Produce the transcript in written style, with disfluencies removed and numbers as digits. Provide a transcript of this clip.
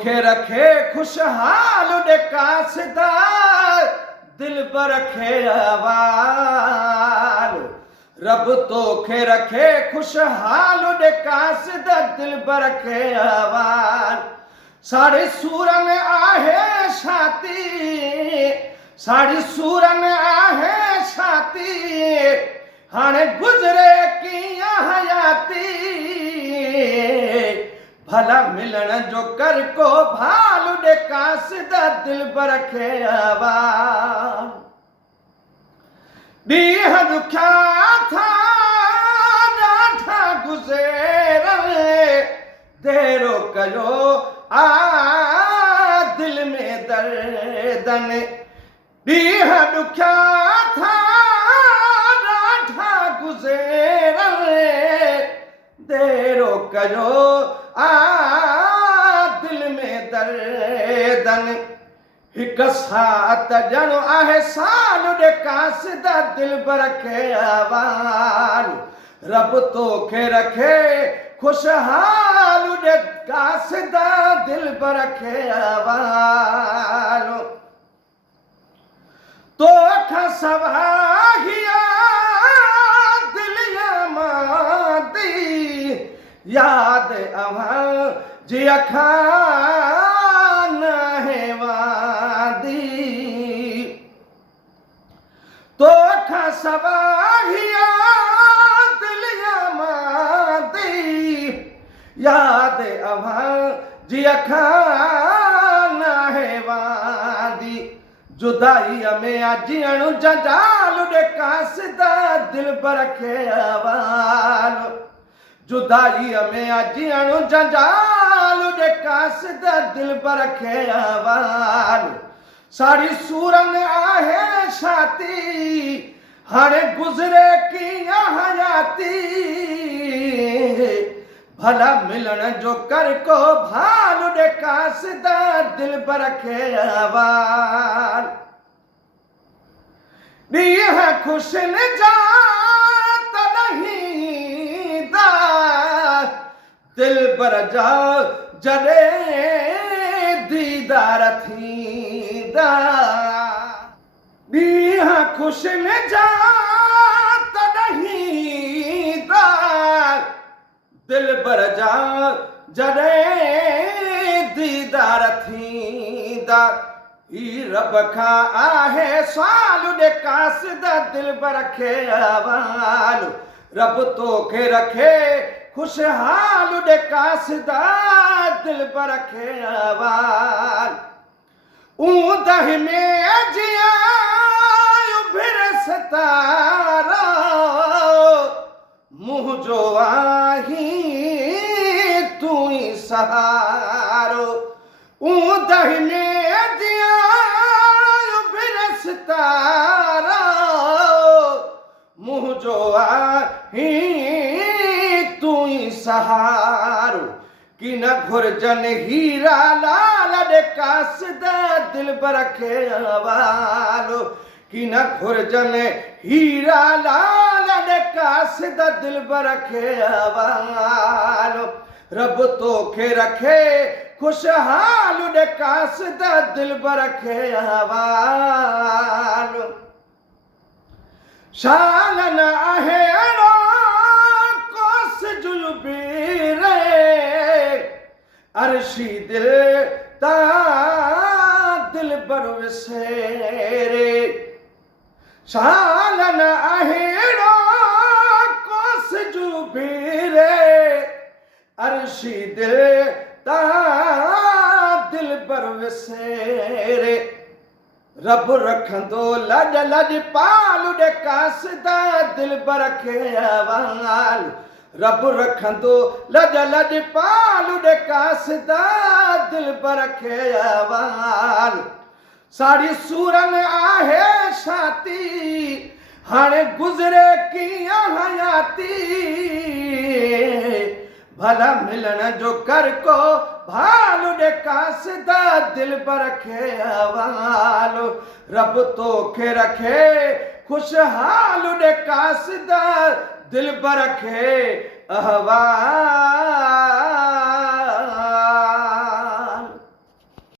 तोखे रखे खुशहाल दे कासदा दिल पर रखे अवाल। रब तोखे रखे खुशहाल दे कासदा दिल पर रखे अवाल। साड़ी सूरन आहे छाती, साड़ी सूरन आहे छाती, हाणे गुजरे किया हयाती। भला मिलन जो कर को भालू दे कासदा दिल पर रखे अवाल। ॾींहं ॾुखिया था ॾाढा गुज़रे, देरो कयो आ दिल में दर्दन। ॾींहं ॾुखिया था ॾाढा गुज़रे, देरो कयो आ दिल में दर्दन। हिक साथ ॼणो आहे साल दे कासदा दिल पर रखे अवाल। रब तोखे रखे खुशहाल दे कासदा दिल पर रखे अवाल। तोखां सवा हिया दिलिया मांदी, याद अवां जी अखां नाहे वादी। तोखां सवा हिया दिलिया मांदी, याद अवां जी अखां नाहे वादी। जुदाईअ में अजीअणु जंजाल दे कासदा दिल पर रखे अवाल। जुदाईअ में अजीअणु जंजाल दे कासदा दिल पर रखे अवाल। साड़ी सूरन आहे छाती, हाणे गुज़रे किया हयाती। भला मिलन जो कर को भालू दे कासदा दिल पर रखे अवाल। ॾींहं खुशन जा त नहीं दा, दिल पर जा जॾहिं दीदार थींदा। ॾींहं खुशन जा त नहीं दा, दिल पर जा जॾहिं दीदार थींदा। ही रब खां आहे साल दे कासदा दिल पर रखे अवाल। रब तोखे रखे खुशहाल दे कासदा दिल पर रखे अवाल। ऊंदह में जिया उभिर सितारा, मुँह जो आही तू ही सहारो। ऊंदह में जिया उभिर सितारा, मुँह जो आही तू ही सहारो। कि न घुरजन हीरा लाल दे कासदा दिल पर रखे अवाल। कि न घुरजन हीरा लाल दे कासदा दिल पर रखे अवाल। रब तोखे रखे खुशहाल दे कासदा दिल पर रखे अवाल। शालन आहे अड़ो कोस जुलबीरे, अर्शी दिल ता दिल पर विसेरे। शालन आहे अड़ो कोस जुलबीरे, अर्शी दिल ता दिल पर विसेरे। रब रखंदो लज लज पाल दे कासदा दिल पर रखे अवाल। रब रखंदो लज लज पाल दे कासदा दिल पर रखे अवाल। साड़ी सूरन आहे छाती, हाणे गुज़रे किया हयाती। भला मिलन जो कर को भालू दे कासदा दिल पर रखे अवाल। रब तोखे रखे खुशहाल दे कासदा दिल पर रखे अहवाल।